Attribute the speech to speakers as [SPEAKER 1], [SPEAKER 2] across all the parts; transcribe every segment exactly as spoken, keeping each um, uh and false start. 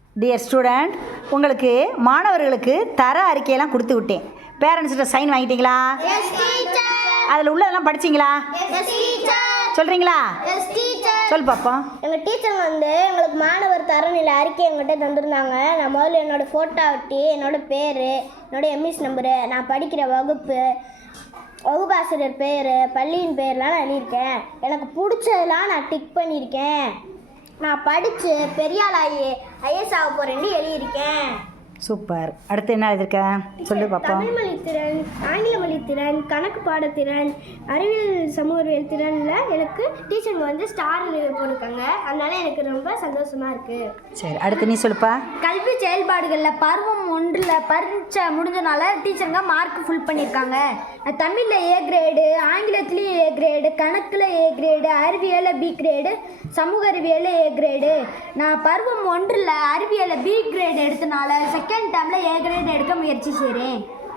[SPEAKER 1] Dear student, உங்களுக்கு மாணவர்களுக்கு தர அறிக்கையெல்லாம் கொடுத்து விட்டேன். பேரண்ட்ஸ்கிட்ட சைன் வாங்கிட்டீங்களா? அதில் உள்ளதெல்லாம் படிச்சிங்களா? சொல்கிறீங்களா? சொல் பார்ப்போம்.
[SPEAKER 2] எங்கள் டீச்சர் வந்து எங்களுக்கு மாணவர் தரநிலை அறிக்கை எங்கிட்ட தந்துருந்தாங்க. நான் முதல்ல என்னோடய ஃபோட்டோ ஒட்டி என்னோடய பேர், என்னோடய எம்இஸ் நம்பரு, நான் படிக்கிற வகுப்பு, வகுப்பாசிரியர் பேர், பள்ளியின் பேர்லாம் நான் எழுதியிருக்கேன். எனக்கு பிடிச்சதெல்லாம் நான் டிக் பண்ணியிருக்கேன். நான் படித்து பெரிய ஆளாகி ஐஎஸ் ஆக போகிறேன்னு எழுதியிருக்கேன்.
[SPEAKER 1] சூப்பர். அடுத்து என்ன எழுதிருக்க சொல்லு பார்ப்போம்.
[SPEAKER 2] தமிழ் மொழித்திறன், ஆங்கில மொழித்திறன், கணக்கு பாடத்திறன், அறிவியல் சமூகவியல் திறனில் எனக்கு டீச்சருங்க வந்து ஸ்டார் போட்டிருக்காங்க. அதனால எனக்கு ரொம்ப சந்தோஷமாக இருக்குது.
[SPEAKER 1] சரி, அடுத்து நீ சொல்லுப்பா.
[SPEAKER 3] கல்வி செயல்பாடுகளில் பருவம் ஒன்றில் பரீட்சை முடிஞ்சனால டீச்சருங்க மார்க் ஃபுல் பண்ணியிருக்காங்க. நான் தமிழில் ஏ கிரேடு, ஆங்கிலத்துலேயும் ஏ கிரேடு, கணக்கில் ஏ கிரேடு, அறிவியலில் பி கிரேடு, சமூக அறிவியலில் ஏ கிரேடு. நான் பருவம் ஒன்றில் அறிவியலில் பி கிரேடு எடுத்தனால செகண்ட் டேர்மில் ஏ கிரேட் எடுக்க முயற்சி செய்கிறேன்.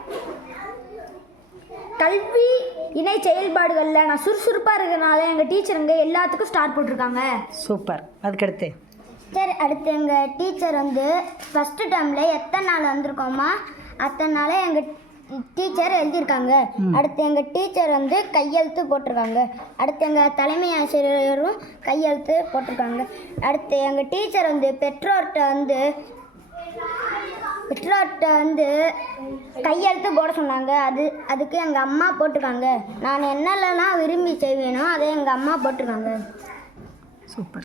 [SPEAKER 3] கல்வி இணை செயல்பாடுகளில் நான் சுறுசுறுப்பாக இருக்கிறனால எங்கள் டீச்சருங்க எல்லாத்துக்கும் ஸ்டார் போட்டிருக்காங்க.
[SPEAKER 1] சூப்பர். அதுக்கடுத்து
[SPEAKER 2] சரி, அடுத்து எங்கள் டீச்சர் வந்து ஃபஸ்ட்டு டேர்மில் எத்தனை நாள் வந்திருக்கோமா அத்தனை நாளே எங்கள் டீச்சர் எழுதியிருக்காங்க. அடுத்து எங்கள் டீச்சர் வந்து கையெழுத்து போட்டிருக்காங்க. அடுத்து எங்கள் தலைமை ஆசிரியரும் கையெழுத்து போட்டிருக்காங்க. அடுத்து எங்கள் டீச்சர் வந்து பெற்றோர்கிட்ட வந்து பெற்றோர்கிட்ட வந்து கையெழுத்து போட சொன்னாங்க. அது அதுக்கு எங்கள் அம்மா போட்டிருக்காங்க. நான் என்னெல்லாம் விரும்பி செய்வேனோ அதை எங்கள் அம்மா போட்டிருக்காங்க.
[SPEAKER 1] சூப்பர்.